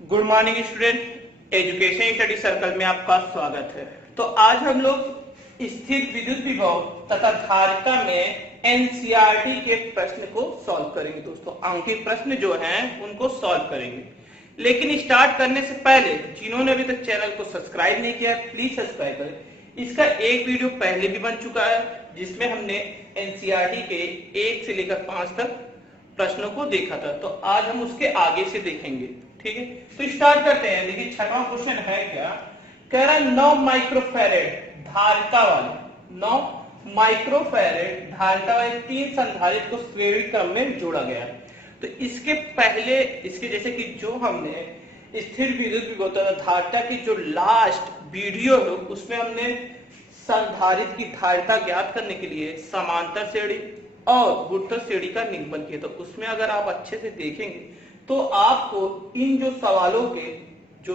Good morning student, education study circle में आपका स्वागत है। तो आज हम लोग स्थिर विद्युत विभव तथा धारिता में एनसीईआरटी के प्रश्न को सॉल्व करेंगे। दोस्तों अंकित प्रश्न जो हैं उनको सॉल्व करेंगे, लेकिन स्टार्ट करने से पहले जिन्होंने अभी तक चैनल को सब्सक्राइब नहीं किया प्लीज सब्सक्राइब करें। इसका एक वीडियो पहले भी बन चुका है जिसमें हमने एनसीईआरटी के 1 से लेकर 5 तक प्रश्नों को देखा था, तो आज हम उसके आगे से देखेंगे। ठीक है, तो स्टार्ट करते हैं। देखिए छठवां क्वेश्चन है क्या, कह रहा है 9 माइक्रोफैरेड धारिता वाले 9 माइक्रोफैरेड धारिता वाले 3 संधारित्र को श्रेणी क्रम में जोड़ा गया। तो इसके पहले इसके जैसे कि जो हमने स्थिर विद्युत विभव तथा धारिता की जो लास्ट वीडियो है उसमें हमने संधारित्र की धारिता ज्ञात करने के लिए समांतर श्रेणी और गुरुत्व श्रेणी का निगमन किया। तो उसमें अगर आप अच्छे से देखेंगे तो आपको इन जो सवालों के जो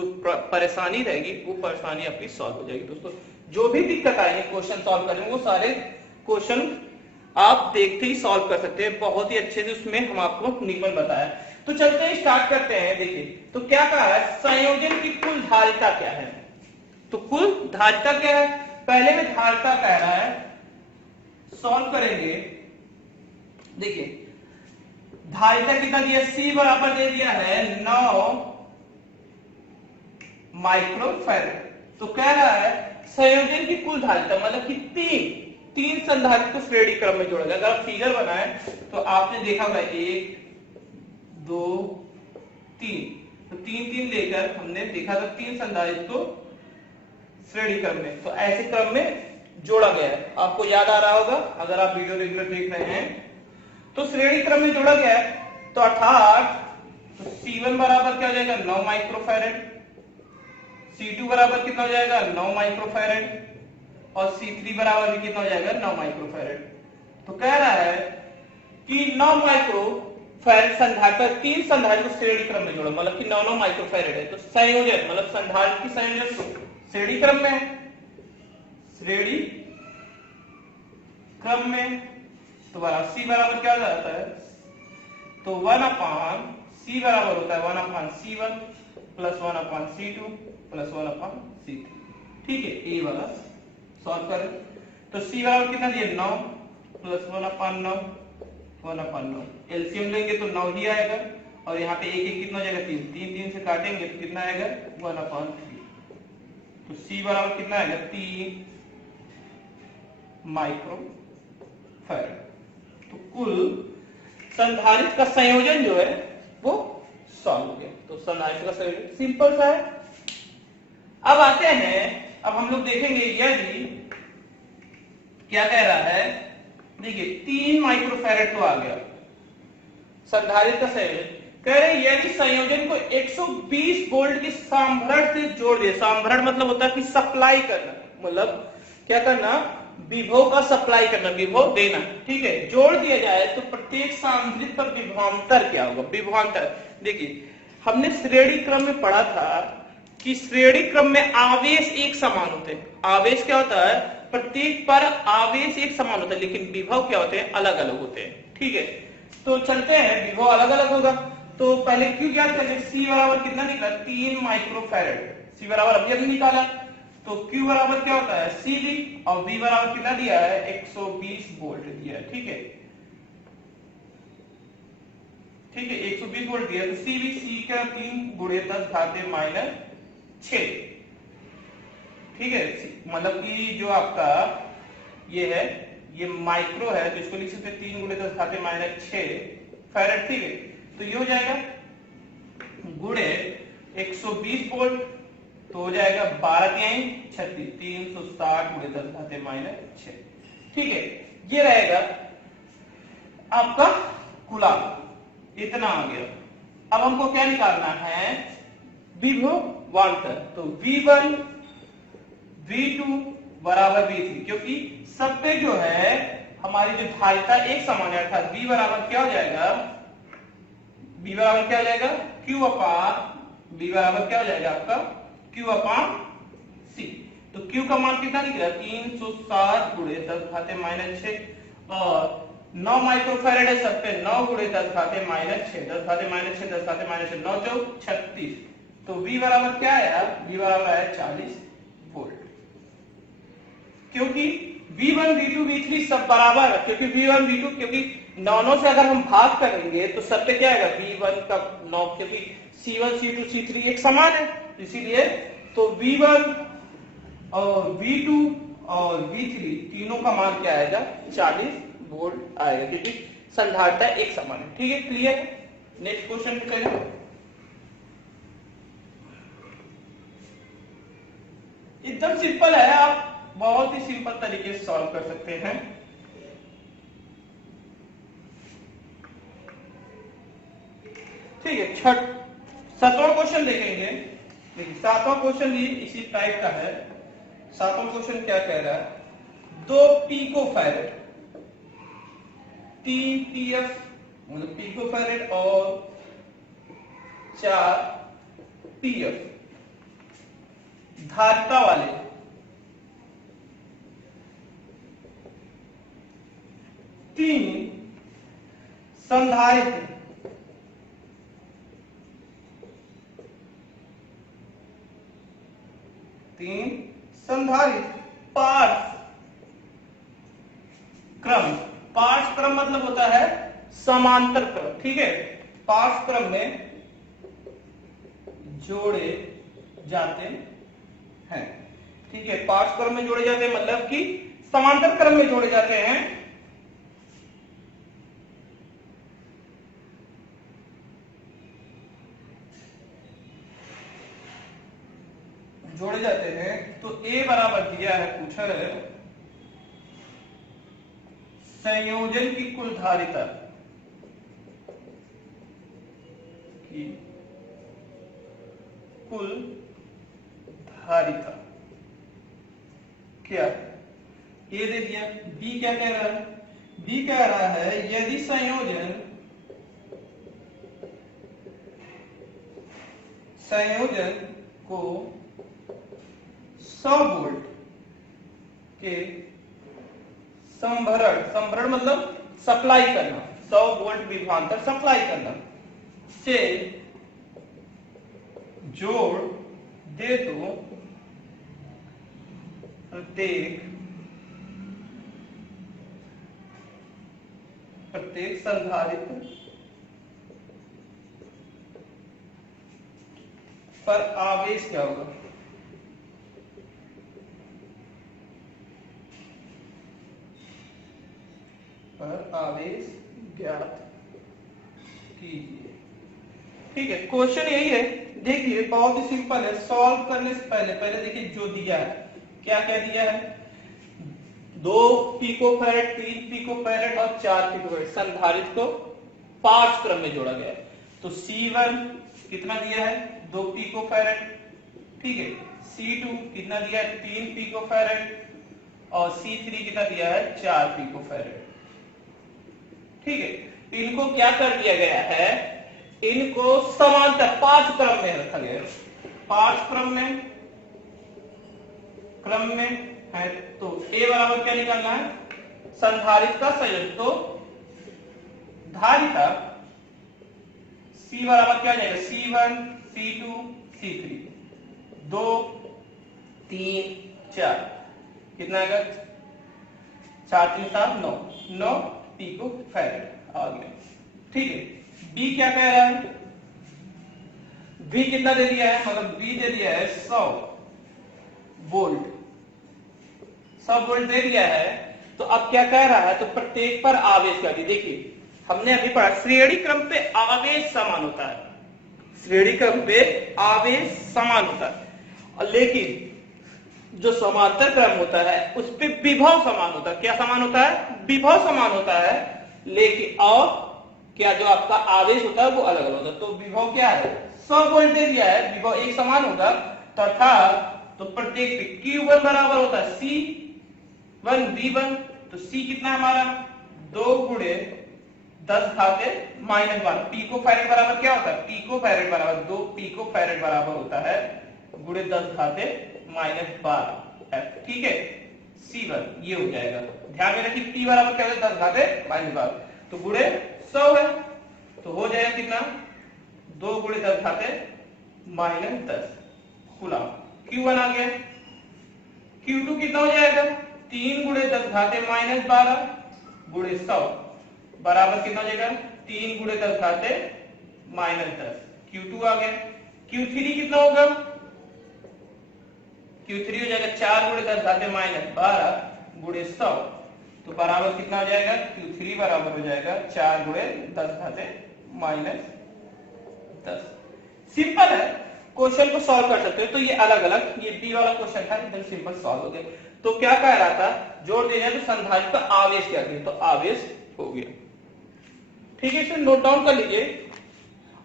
परेशानी रहेगी वो परेशानी आपकी सॉल्व हो जाएगी। दोस्तों जो भी दिक्कत आएगी क्वेश्चन सॉल्व करने में वो सारे क्वेश्चन आप देखते ही सॉल्व कर सकते हैं, बहुत ही अच्छे से उसमें हम आपको निगमन बताया। तो चलते हैं स्टार्ट करते हैं। देखिए तो क्या कहा है, संयोजन की कुल धारिता क्या है। तो कुल धारिता क्या है, पहले में धारिता कह रहा है, सॉल्व करेंगे। देखिए धारिता कितना दिया, C बराबर दे दिया है 9 माइक्रोफैरेड। तो कह रहा है संयोजन की कुल धारिता मतलब कि तीन संधारित्र को श्रेणी क्रम में जोड़ा गया। अगर आप फिगर बनाए तो आपने देखा होगा 1 2 3, तो 3 लेकर हमने देखा था 3 संधारित्र को श्रेणी क्रम में, तो ऐसे क्रम में जोड़ा गया है। आपको याद आ रहा होगा अगर आप वीडियो रेगुलर देख रहे हैं। तो श्रेणी क्रम में जोड़ा गया है, तो अर्थात C1 बराबर क्या हो जाएगा 9 माइक्रोफैरेड, C2 बराबर कितना हो जाएगा 9 माइक्रोफैरेड और C3 बराबर भी कितना हो जाएगा 9 माइक्रोफैरेड। तो कह रहा है कि 9 माइक्रोफैरेड संधारित्र 3 संधारित्र को श्रेणी क्रम में जोड़ा, मतलब कि 9 माइक्रोफैरेड है। तो संयोजन मतलब संधारित्र की संयोजन श्रेणी क्रम में है, श्रेणी क्रम में। तो C बराबर क्या हो जाता है, तो 1/C बराबर होता है 1/C1 plus 1/C2 plus 1/C3। ठीक है, ये वाला सॉल्व करें। तो C बराबर कितना दिया 9 प्लस 1/9 1/9, एलसीएम लेंगे तो 9 ही आएगा और यहाँ पे एक कितना हो जाएगा 3 से काटेंगे तो कितना आएगा 1/3। तो C बराबर कितना आएगा 3 माइक्रोफैरेड। तो कुल संधारित्र का संयोजन जो है वो सॉल्व हो गया। तो संधारित्र का संयोजन सिंपल सा है। अब आते हैं, अब हम लोग देखेंगे यदि क्या कह रहा है। देखिए 3 माइक्रोफैरेड तो आ गया संधारित्र का संयोजन, कह रहे यदि संयोजन को 120 वोल्ट की सामभ्रट से जोड़ दे। सामभ्रट मतलब होता है कि सप्लाई करना, मतलब क्या करना, विभव का सप्लाई करना, विभव देना। ठीक है, जोड़ दिया जाए तो प्रत्येक सांद्रित्र पर विभवांतर क्या होगा। विभवांतर देखिए हमने श्रेणी क्रम में पढ़ा था कि श्रेणी क्रम में आवेश एक समान होते हैं। आवेश क्या होता है, प्रत्येक पर आवेश एक समान होता है, लेकिन विभव क्या होते हैं, अलग अलग होते हैं। ठीक है, तो चलते हैं, विभव अलग अलग होगा। तो पहले क्यू ज्ञात करेंगे। C बराबर कितना निकला 3 माइक्रोफैरेड, C बराबर अभी अभी निकाला। तो Q बराबर क्या होता है CV और V बराबर कितना दिया है 120 वोल्ट दिया है। ठीक है, ठीक है 120 वोल्ट दिया। तो CV C का 3 गुणे 10 घाते -6। ठीक है, मतलब कि जो आपका ये है ये माइक्रो है तो इसको लिख सकते हैं 3 गुणे 10 घाते -6 फैरेड। ठीक है, तो ये हो जाएगा गुणे 120 वोल्ट तो हो जाएगा 12×36 360 गुणे 10 घाते -6। ठीक है, ये रहेगा आपका कूलम, इतना आ गया। अब हमको क्या निकालना है, विभवांतर। तो V1 V2 बराबर V3, क्योंकि सब पे जो है हमारी जो धारिता एक समान है, अर्थात V बराबर क्या हो जाएगा, V बराबर क्या हो जाएगा V बराबर क्या हो जाएगा आपका Q/C। तो Q का मान कितना निकला 360 गुणे 10 घाते -6 और 9 माइक्रोफैरेड है सब पे 9 गुणे 10 घाते -6 10 घाते -6 10 घाते -6 9 चौक 36 तो V बराबर क्या है यार, V बराबर है 40 वोल्ट। क्योंकि V1 V2 V3 सब बराबर है, क्योंकि V1 V2 क्योंकि दोनों से अगर हम भाग करेंगे तो सब पे क्या आएगा, V1 का 9, क्योंकि C1 C2 C3 एक समान है, इसीलिए तो V1 और V2 और V3 तीनों का मान क्या आएगा, 40 वोल्ट आएगा, क्योंकि संधारिता एक समान है। ठीक है, क्लियर। नेक्स्ट क्वेश्चन पे चलें। एकदम सिंपल है, आप बहुत ही सिंपल तरीके से सॉल्व कर सकते हैं। ठीक है, सातवां क्वेश्चन देखेंगे। देखिए सातवां क्वेश्चन भी इसी टाइप का है। सातवां क्वेश्चन क्या कह रहा है, 2 पिको फैरेड 3 पीएफ मतलब पिको फैरेड और 4 पीएफ धारिता वाले 3 संधारित्र पार्श्व क्रम मतलब होता है समांतर क्रम। ठीक है, पार्श्व क्रम में जोड़े जाते हैं। ठीक है, पार्श्व क्रम में जोड़े जाते हैं मतलब कि समांतर क्रम में जोड़े जाते हैं। तो A बराबर दिया है, पूछा है संयोजन की कुल धारिता क्या है, ये दे दिया। B क्या कह रहा है, B कह रहा है यदि संयोजन को 100 वोल्ट के संभरण मतलब सप्लाई करना, 100 वोल्ट विभवांतर सप्लाई करना से जोड़ दे तो प्रत्येक संधारित्र पर आवेश क्या होगा, पर आवेश ज्ञात कीजिए। ठीक है, क्वेश्चन यही है। देखिए बहुत ही सिंपल है, सॉल्व करने से पहले देखिए जो दिया है, क्या क्या दिया है, 2 पिकोफैरेड 3 पिकोफैरेड और 4 पिकोफैरेड संधारित्र को पार्श्व क्रम में जोड़ा गया है। तो C1 कितना दिया है, 2 पिकोफैरेड। ठीक है, C2 कितना दिया है, 3 पिकोफैरेड और C3 कितना दिया है, 4 पिकोफैरेड। ठीक है, इनको क्या कर दिया गया है, इनको समांतर पार्श्व क्रम में रखा गया है। पार्श्व क्रम में है। तो A बराबर क्या निकालना है, संधारित्र का संयोजन, तो धारिता C बराबर क्या जाएगा, C1 C2 C3 2 3 4 कितना आएगा, 4 3 7 9 पिको फैरेड आ गया। ठीक है, B क्या कह रहा है, B कितना दे दिया है, मतलब B दे दिया है 100 वोल्ट दे दिया है। तो अब क्या कह रहा है, तो प्रत्येक पर आवेश का, देखिए हमने अभी पढ़ा श्रेणी क्रम पे आवेश समान होता है, श्रेणी क्रम पे आवेश समान होता है, और लेकिन जो समांतर क्रम होता है उस पे विभव समान होता है। क्या समान होता है, विभव समान होता है, लेकिन और क्या जो आपका आवेश होता है वो अलग अलग होता है। तो विभव क्या है, 100 वोल्ट दे दिया है, विभव एक समान होगा तथा तो प्रत्येक पे Q1 बराबर होता है C1 V1। तो C कितना है हमारा, 2 गुणे 10 घाते -12। पिको फैरेड बराबर क्या होता है, पिको फैरेड बराबर 2 पिको फैरेड बराबर होता है गुणे 10 घाते -12। ठीक है, C1 ये हो जाएगा। ध्यान में रखिए P बराबर क्या होता है, 10 घाते -12, तो गुणे 100 है, तो हो जाएगा कितना, 2 गुणे 10 घाते -10 कूलम। Q1 आ गया। Q2 कितना हो जाएगा? 3 × 10 घाते -12 × 100 बराबर कितना हो जाएगा? 3 × 10 घाते -10। Q2 आ गया। Q3 कितना होगा? Q3 हो जाएगा 4 × 10 घाते -12 × 100 तो बराबर कितना हो जाएगा? Q3 बराबर हो जाएगा 4 × 10 घाते -10। सिंपल है, क्वेश्चन को सॉल्व कर सकते हो। तो ये अलग अलग, ये बी वाला क्वेश्चन था, एकदम सिंपल सॉल्व हो गया। तो क्या कह रहा था? जोड़ दिया तो संधारित्र का आवेश क्या है? तो आवेश हो गया। ठीक है, इसे नोट डाउन कर लीजिए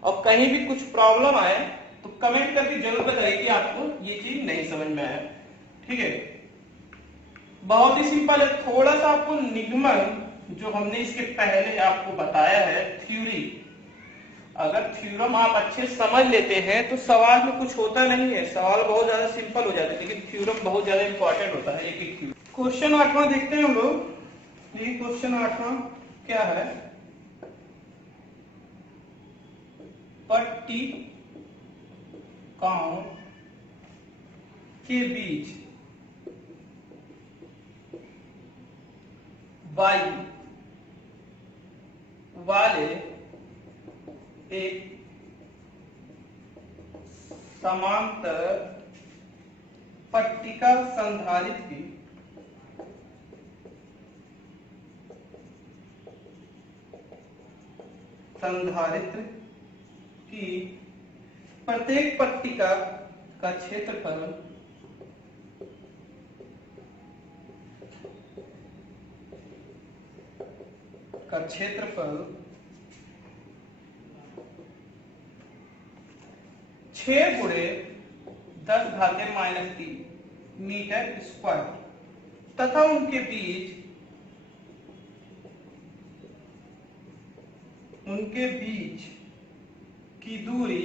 और कहीं भी कुछ प्रॉब्लम आए तो कमेंट करके जरूर बताइए कि आपको ये चीज नहीं समझ में आया। ठीक है, बहुत ही सिंपल है। थोड़ा सा आपको निगमन जो हमने इसके पहले आपको बताया है थ्योरी, अगर थ्योरम आप अच्छे समझ लेते हैं तो सवाल में कुछ होता नहीं है, सवाल बहुत ज्यादा सिंपल हो जाते हैं, लेकिन थ्योरम बहुत ज्यादा इंपॉर्टेंट होता है। एक एक थ्योरम। क्वेश्चन 8वां देखते हैं हम लोग। ये क्वेश्चन 8वां क्या है? पट्टिकाओं के बीच वायु वाले एक समांतर पट्टिका संधारित्र की प्रत्येक पट्टिका का क्षेत्रफल छह गुणे 10 घाते -3 मीटर स्क्वायर तथा उनके बीच की दूरी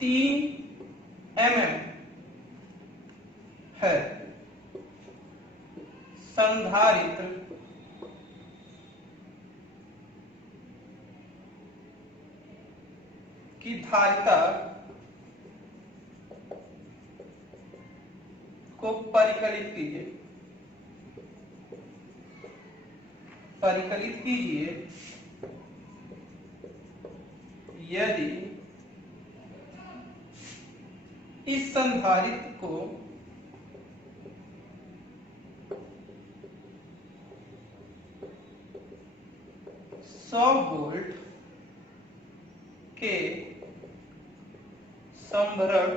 3 mm है। संधारित्र की धारिता को परिकलित कीजिए यदि इस संधारित्र को 100 वोल्ट के संभरण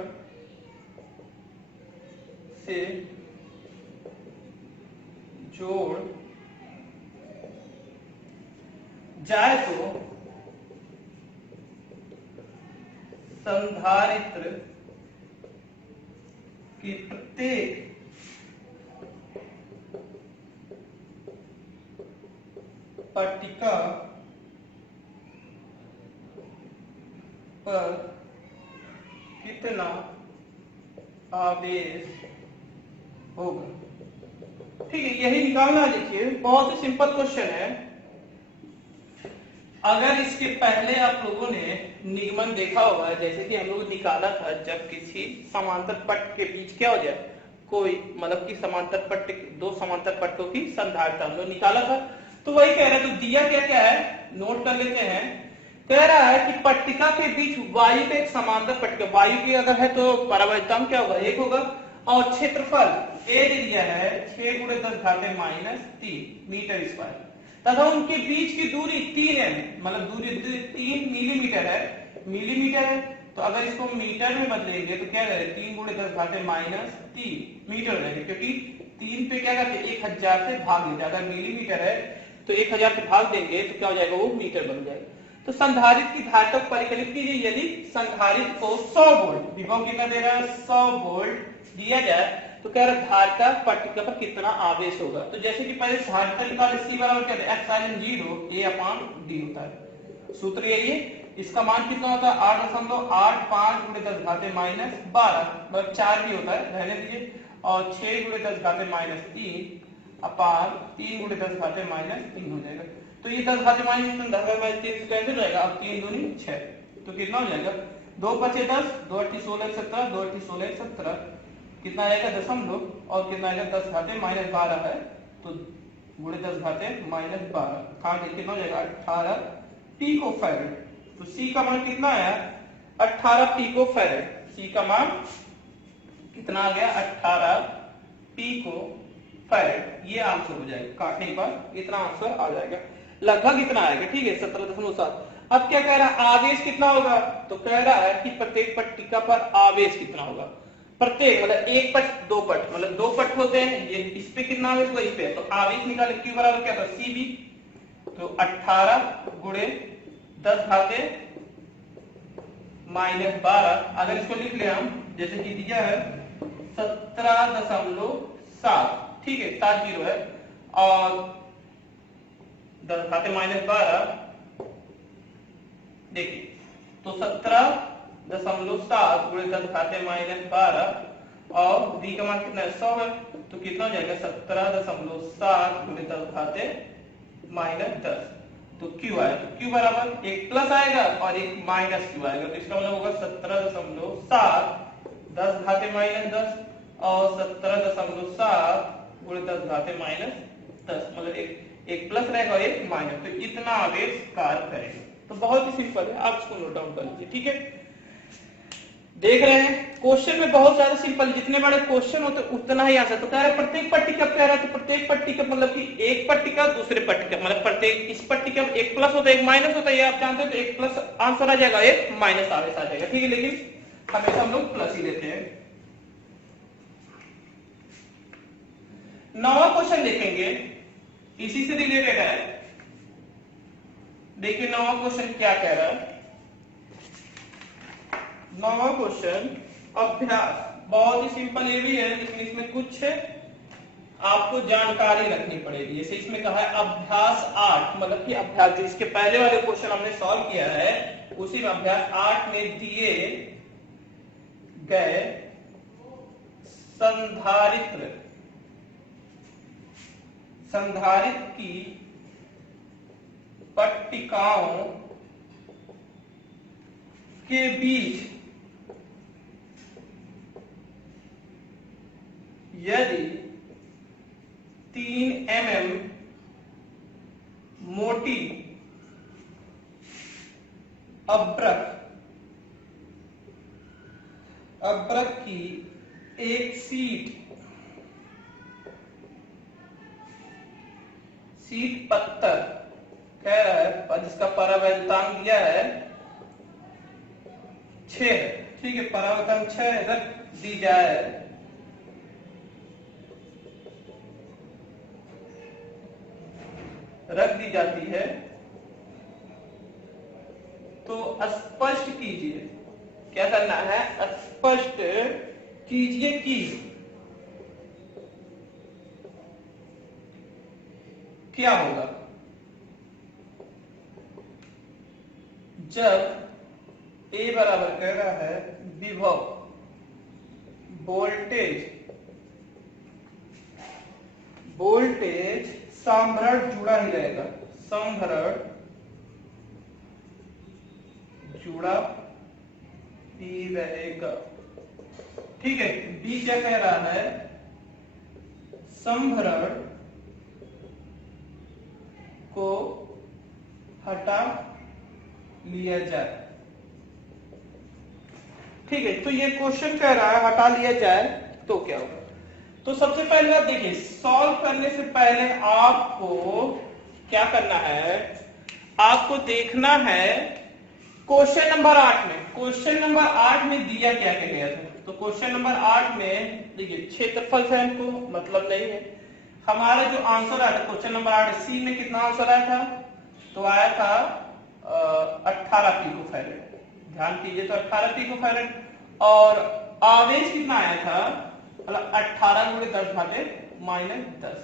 से जोड़ जाए तो संधारित्र की प्रत्येक पट्टिका पर कितना आवेश होगा। ठीक है, यही निकालना। देखिए, बहुत ही सिंपल क्वेश्चन है। अगर इसके पहले आप लोगों ने निगमन देखा होगा, जैसे कि हम लोग निकाला था जब किसी समांतर पट्ट के बीच क्या हो जाए, कोई मतलब कि समांतर पट्ट, दो समांतर पट्टों की संधारिता हम लोग निकाला था। तो वही कह रहे हैं। तो दिया क्या क्या है, नोट कर लेते हैं। कह रहा है कि पट्टिका के बीच वायु का एक समांतर पट्टिका, वायु की अगर है तो परावर्तन क्या होगा? 1 होगा। और क्षेत्रफल एरिया है 6 × 10 घाते -3 मीटर स्क्वायर तथा उनके बीच की दूरी 3 है, मतलब दूरी 3 मिलीमीटर है। तो अगर इसको मीटर में बदलेंगे तो क्या करें? 3 × 10 घाते -3 मीटर हो जाएगा, क्योंकि 3 पे क्या करते हैं? 1000 से भाग देते। अगर मिलीमीटर है तो 1000 से भाग देंगे तो क्या हो जाएगा? वो मीटर बन जाएगा। तो संधारित्र की धारिता को परिकलित कीजिए यदि संधारित्र को 100 वोल्ट, विभव कितना दे रहा है? 100 वोल्ट दिया जाए तो कह रहा है धारिता पट्टिका पर कितना आवेश होगा। तो जैसे कि पहले धारिता निकाले, C बराबर क्या है? ε0 A/d होता है। सूत्र यही है। इसका मान कितना होता है? 8.85 × 10 घाते -12, मतलब 4 भी होता है, रहने दीजिए। और 6 × 10 घाते -3 अपान 3 × 10 घाते -3 हो जाएगा। तो ये 10 घाते माइनस 3 से कैंसिल हो जाएगा। अब 3 दूनी 6, तो कितना हो जाएगा 2 पचे 10, 2 अट्ठी 16 17, 2 अट्ठी 16 17, कितना आएगा दशमलव, और कितना आएगा 10 घाते माइनस 12 है तो गुणे 10 घाते माइनस 12, काट कितना हो जाएगा 18 पिको फैरेड। तो सी का मान कितना आया 18 पिको फैरेड। सी का मान कितना आ गया 18 पिको फैरेड। ये आंसर हो जाएगा, काटने के बाद इतना आंसर आ जाएगा, लगभग इतना आएगा। ठीक है 17.7। अब क्या कह रहा है आवेश कितना होगा, तो कह रहा है कि प्रत्येक पट्टिका पर आवेश कितना होगा। प्रत्येक मतलब एक पट दो पट, मतलब दो पट होते हैं, ये इस पे कितना आवेश होगा इस पे, तो आवेश निकाले क्यू बराबर क्या था सी बी, तो 18 गुणे 10 घाते माइनस 12। अगर इसको लिख ले हम जैसे कि दिया है 17.7, ठीक है 7 जीरो है, और 10 घाते माइनस 12, देखिए तो 17.7 गुणे 10 घाते माइनस 12, और बी का मान कितना है 100 है, तो कितना हो जाएगा 17.7 गुणे 10 घाते माइनस 10, तो क्यू आएगा, तो क्यू बराबर एक प्लस आएगा और एक माइनस क्यू आएगा, तो इसका मतलब होगा 17.7 10 घाते माइनस 10 और 17.7 गुणे 10 घाते माइनस 10, मतलब एक प्लस रहेगा और एक माइनस, तो इतना आवेश कार्य करेगा। तो बहुत ही सिंपल है, आप इसको नोट डाउन कर लीजिए। ठीक है देख रहे हैं क्वेश्चन में बहुत ज्यादा सिंपल, जितने बड़े क्वेश्चन होते उतना ही आंसर। तो कह रहा है प्रत्येक पट्टिका कह रहा है, तो प्रत्येक पट्टिका मतलब कि एक पट्टिका दूसरे पट्टिका, मतलब प्रत्येक इस पट्टिका में एक प्लस होता है एक माइनस होता है, ये आप जानते हैं, तो एक प्लस आंसर आ जाएगा एक माइनस आवेश आ जाएगा। ठीक है लेकिन हमेशा हम लोग प्लस ही लेते हैं। 9वां क्वेश्चन देखेंगे, इसी से रिलेटेड है। देखिए 9वां क्वेश्चन क्या कह रहा है। 9वां क्वेश्चन अभ्यास, बहुत ही सिंपल ये भी है, लेकिन इसमें कुछ आपको जानकारी रखनी पड़ेगी। जैसे इसमें कहा है अभ्यास 8, मतलब कि अभ्यास जो इसके पहले वाले क्वेश्चन हमने सॉल्व किया है उसी में अभ्यास 8 में दिए गए संधारित्र की पट्टिकाओं के बीच यदि 3 mm मोटी अब्रक की एक सीट पत्थर कह रहा है, जिसका परावैद्युतांक दिया है 6 है, ठीक है परावैद्युतांक 6 रख दी जाए रख दी जाती है, तो स्पष्ट कीजिए, क्या करना है स्पष्ट कीजिए कि क्या होगा जब ए बराबर कह रहा है विभव वोल्टेज संभरण जुड़ा ही रहेगा, संभरण जुड़ा ही रहेगा। ठीक है बी क्या कह रहा है संभरण को हटा लिया जाए। ठीक है तो ये क्वेश्चन कह रहा है हटा लिया जाए तो क्या होगा। तो सबसे पहले बात देखिए, सॉल्व करने से पहले आपको क्या करना है, आपको देखना है क्वेश्चन नंबर 8 में, क्वेश्चन नंबर 8 में दिया क्या क्या गया था। तो क्वेश्चन नंबर 8 में देखिए क्षेत्रफल से हमको मतलब नहीं है, हमारा जो आंसर आया था क्वेश्चन नंबर 8 सी में कितना आंसर आया था, तो आया था 18 पिको फैरेड। ध्यान कीजिए तो 18 पिको फैरेड, और आवेश कितना आया था मतलब 18 गुणे 10 घाते माइनस 10,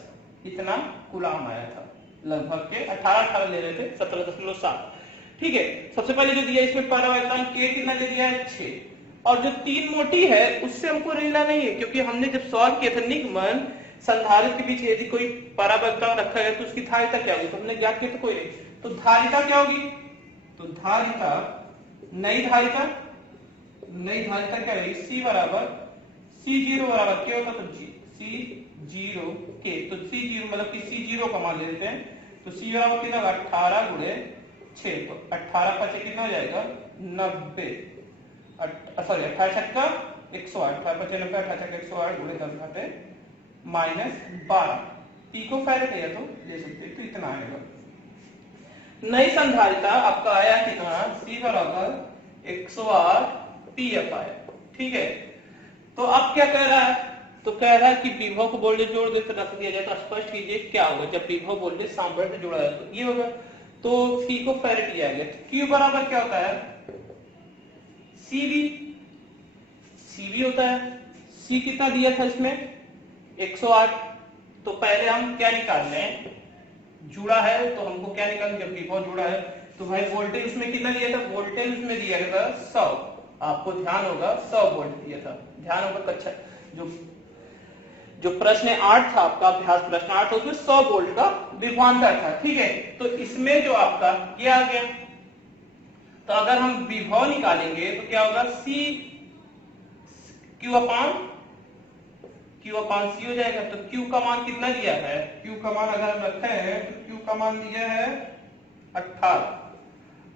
इतना कूलाम आया था। लगभग के 18 ले रहे थे 17.7। ठीक है सबसे पहले जो दिया इसमें परावैद्युतांक के कितना दे दिया है 6, और जो 3 मोटी है उससे हमको लेना नहीं है, क्योंकि हमने जब सॉल्व किया था निगमन संधारित्र के बीच यदि कोई पराबद्ध रखा गया तो उसकी धारिता क्या होगी, तो हमने ज्ञात किया तो कोई नहीं, तो धारिता क्या होगी, तो धारिता नई धारिता क्या होगी, C बराबर C0 बराबर क्या होता, तो C0 के, तो C0 मतलब कि C0 का मान ले लेते हैं, तो C बराबर कितना होगा 18 गुणे 6, तो 18 5 कितना हो जाएगा 90, सॉरी 18 छक्का 108, 18 5 90, 18 छक्का 108 गुणे 10 घाते -12 पिकोफैरेड है तो ले सकते हैं, तो इतना आएगा। नई संधारिता आपका आया कितना, C बराबर 108 pf आया, ठीक है। तो अब क्या कह रहा है, तो कह रहा है कि विभव को वोल्टेज जोड़ दे तो रख दिया जाए, तो स्पष्ट कीजिए क्या होगा जब विभव वोल्टेज साम्राज्य से जुड़ा है, तो ये होगा, तो पिकोफैरेड आ गया। Q बराबर क्या होता है, CV होता है, C कितना दिया था इसमें 108, तो पहले हम क्या निकाल लें, जुड़ा है तो हमको क्या निकालना, जब विभव जुड़ा है तो भाई वोल्टेज उसमें कितना दिया था, वोल्टेज उसमें दिया गया था 100, आपको ध्यान होगा 100 वोल्ट दिया था, ध्यान होगा कक्षा जो प्रश्न 8 था आपका, अभ्यास प्रश्न 8 उसमें 100 वोल्ट का विभवांतर था, ठीक है। तो इसमें जो आपका ये आ गया, तो अगर हम विभव निकालेंगे तो क्या होगा, Q अपान C हो जाएगा। तो Q का मान कितना दिया है, Q का मान अगर हम रखते हैं तो Q का मान दिया है 18,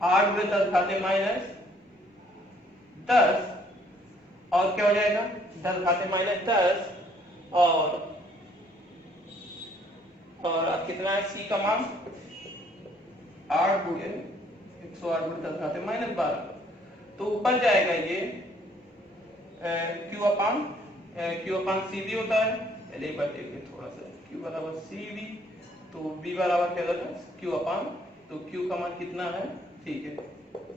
8 गुणे 10 घाते -10, और क्या हो जाएगा 10 घाते -10, और अब कितना है, C का मान 8 गुणे 108 गुणे 10 घाते -12, तो ऊपर जाएगा ये Q अपान CV होता है, चलिए एक बार देखिए थोड़ा सा, Q बराबर CV, तो V बराबर क्या होता है Q अपान, तो Q का मान कितना है, ठीक है,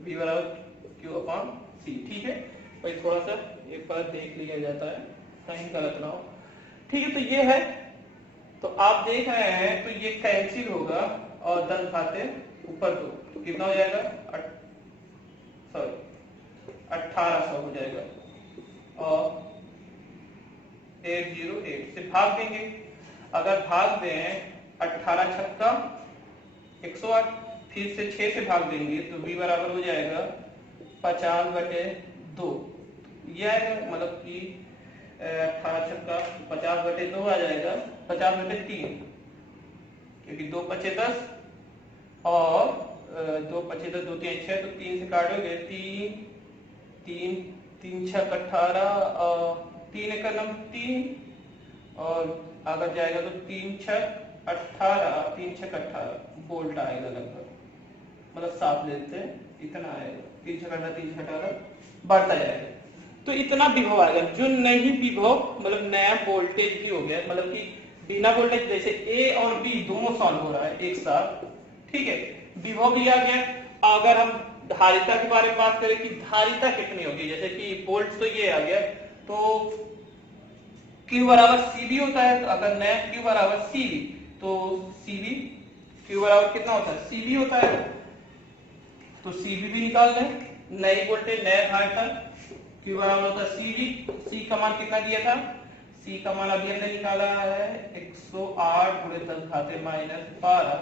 V बराबर Q अपान C, ठीक है भाई, थोड़ा सा एक बार देख लिया जाता है कहीं गलत ना हो, ठीक है। तो ये है, तो आप देख रहे हैं तो ये कैंसिल होगा और 10 घाते ऊपर 2, तो कितना हो जाएगा, सॉरी 1800 हो जाएगा, और 808 से भाग देंगे, अगर भाग दें 18 छक्का 108, फिर से 6 से भाग देंगे तो V बराबर हो जाएगा 50/2, यह आएगा, मतलब कि 18 छक्का 50/2 आ जाएगा 50/3, क्योंकि 2 पचे 10 और 2 पचे 10, 2 3 6, तो 3 से काटोगे 3 6 18, और 3 एक 3, और अगर जाएगा तो 3 6 18, 3 6 18 वोल्ट आएगा लगभग, मतलब साफ लेते हैं इतना आएगा, 3 6 18 3 6 18 बढ़ता जाएगा, तो इतना विभव आएगा। जो नहीं विभव मतलब नया वोल्टेज भी हो गया, मतलब कि बिना वोल्टेज, जैसे A और B दोनों सॉल्व हो रहा है एक साथ, ठीक है, विभव भी आ गया। अगर हम धारिता के बारे में बात करें कि धारिता कितनी होगी, जैसे कि वोल्ट तो ये आ गया, तो Q बराबर CV होता है, तो अगर नया Q बराबर CV, तो Q बराबर कितना होता है, CV होता है, तो CV भी निकाल लें, नई वोल्टेज नया धारिता, Q बराबर होता है CV, C का मान कितना दिया था, C का मान अभी हमने निकाला है 108 गुणे 10 घाते -12,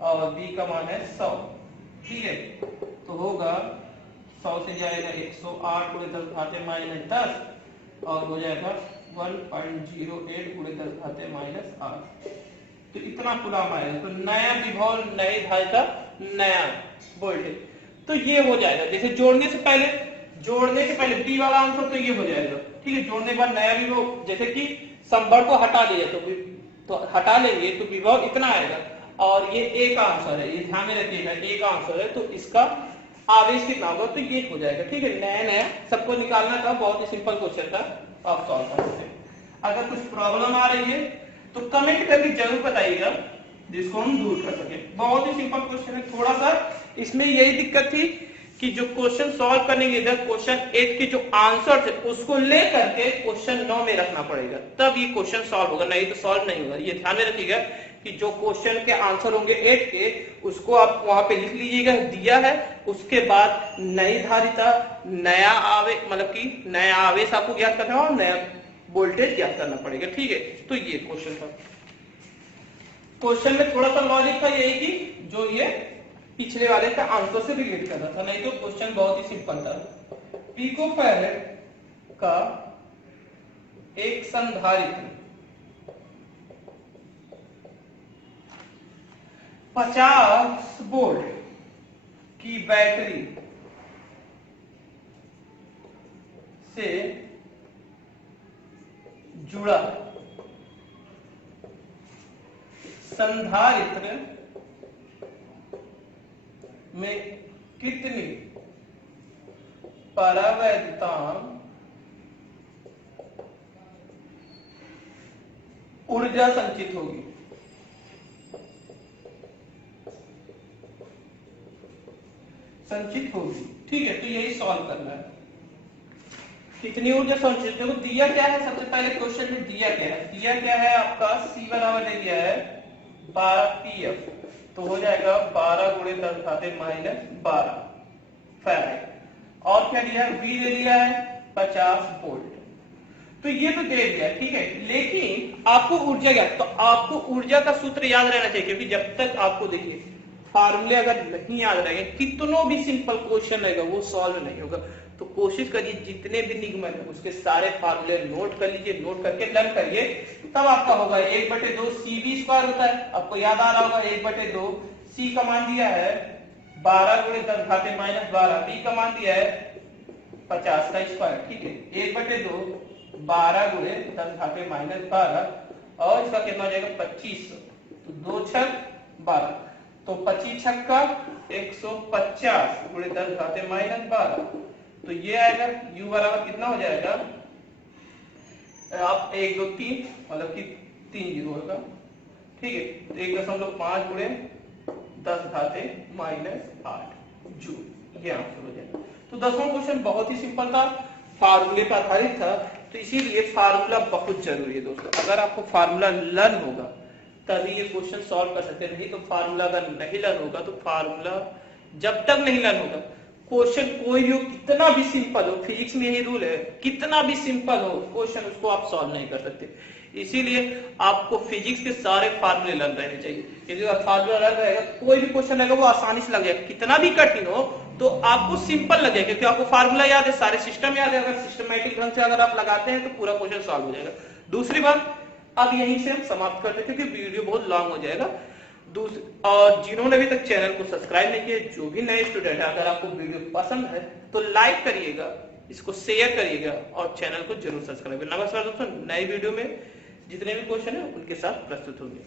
और B का मान है 100, ठीक है, तो होगा 100 से जाएगा 108 गुणे 10 घाते -10, और हो जाएगा 1.08 गुणे 10 घाते -8, तो इतना कूलम आएगा। तो नया विभव, नई धारिता, नया वोल्टेज, तो ये हो जाएगा। जैसे जोड़ने से पहले बी वाला आंसर तो ये हो जाएगा, ठीक है। जोड़ने के बाद नया विभव, जैसे कि संभर को हटा लिया तो हटा लेंगे तो विभव इतना आएगा, और ये ए का आंसर है, ये ध्यान में रखिएगा, ए का आंसर है, तो इसका आवेश कितना होगा, तो ये हो जाएगा, ठीक है। नया सबको निकालना था, बहुत ही सिंपल क्वेश्चन था, आप सॉल्व कर सकते हैं। अगर कुछ प्रॉब्लम आ रही है तो कमेंट करके जरूर बताइएगा, जिसको हम दूर कर सके। बहुत ही सिंपल क्वेश्चन है, थोड़ा सा इसमें यही दिक्कत थी कि जो क्वेश्चन सॉल्व करने के इधर क्वेश्चन 8 के जो आंसर थे उसको लेकर के क्वेश्चन 9 में रखना पड़ेगा, तब ये क्वेश्चन सॉल्व होगा, नहीं तो सॉल्व नहीं होगा। ये ध्यान में रखिएगा कि जो क्वेश्चन के आंसर होंगे 8 के, उसको आप वहां पे लिख लीजिएगा, दिया है, उसके बाद नई धारिता, नया आवेश, मतलब कि नया आवेश आपको ज्ञात करना है, और नया वोल्टेज ज्ञात करना पड़ेगा। ठीक है, तो ये क्वेश्चन था। क्वेश्चन में थोड़ा सा लॉजिक था यही कि जो ये पिछले वाले का आंसर से रिलेट कर रहा था, नहीं तो क्वेश्चन बहुत ही सिंपल था। पिकोफैरेड का एक संधारित्र 50 वोल्ट की बैटरी से जुड़ा संधारित्र में कितनी परावैद्युता ऊर्जा संचित होगी? संचित होगी। ठीक है, तो यही सॉल्व करना है। कितनी ऊर्जा संचित, देखो दिया क्या है, सबसे पहले क्वेश्चन में दिया क्या है, दिया क्या है आपका C बराबर दे दिया है 12 pf, तो हो जाएगा 12 गुणे 10 घाते -12 फैराड। और क्या दिया है, V दे दिया है 50 वोल्ट, तो ये तो दे दिया। ठीक है, लेकिन आपको ऊर्जा क्या, तो आपको ऊर्जा का सूत्र याद रहना चाहिए, क्योंकि जब तक आपको देखिए फार्मूले अगर नहीं याद रहेंगे, कितनों भी सिंपल क्वेश्चन रहेगा वो सॉल्व नहीं होगा। तो कोशिश करिए जितने भी निगमन है उसके सारे फार्मूले नोट कर लीजिए, नोट करके लर्न करिए, तब आपका होगा 1/2 CV² होता है, आपको याद आ रहा होगा 1/2 C का मान दिया है 12 गुणे 10 घाते -12, B का मान दिया है 50 का स्क्वायर। ठीक है, 1/2 12 गुणे 10 घाते -12 और इसका कितना हो जाएगा 25, तो 2 छक 12, तो 25 छक्का 150 गुणे 10 घाते -12, तो ये आएगा U बराबर कितना हो जाएगा, आप 1 2 3 मतलब कि 3 जीरो होगा। ठीक है, तो 1.5 गुणे 10 घाते -8 जूल, ये आंसर हो जाएगा। तो 10वां क्वेश्चन बहुत ही सिंपल था, फार्मूले पर आधारित था, तो इसीलिए फार्मूला बहुत जरूरी है दोस्तों। अगर आपको फार्मूला लर्न होगा तभी ये क्वेश्चन सॉल्व कर सकते हैं, नहीं तो फार्मूला अगर नहीं लर्न होगा तो फार्मूला जब तक नहीं लर्न होगा, क्वेश्चन कोई भी हो, कितना भी सिंपल हो, फिजिक्स में यही रूल है, कितना भी सिंपल हो क्वेश्चन उसको आप सॉल्व नहीं कर सकते। इसीलिए आपको फिजिक्स के सारे फार्मूले लर्न रहने चाहिए, क्योंकि अगर फार्मूला लर्न रहेगा कोई भी क्वेश्चन रहेगा वो आसानी से लग जाएगा, कितना भी कठिन हो तो आपको सिंपल लग जाएगा, क्योंकि आपको फार्मूला याद है, सारे सिस्टम याद है। अगर सिस्टमैटिक ढंग से अगर आप लगाते हैं तो पूरा क्वेश्चन सॉल्व हो जाएगा। दूसरी बात, अब यहीं से हम समाप्त करते हैं क्योंकि वीडियो बहुत लॉन्ग हो जाएगा। और जिन्होंने अभी तक चैनल को सब्सक्राइब नहीं किया, जो भी नए स्टूडेंट है, अगर आपको वीडियो पसंद है तो लाइक करिएगा, इसको शेयर करिएगा और चैनल को जरूर सब्सक्राइब करिएगा। नमस्कार दोस्तों, नए वीडियो में जितने भी क्वेश्चन है उनके साथ प्रस्तुत होंगे।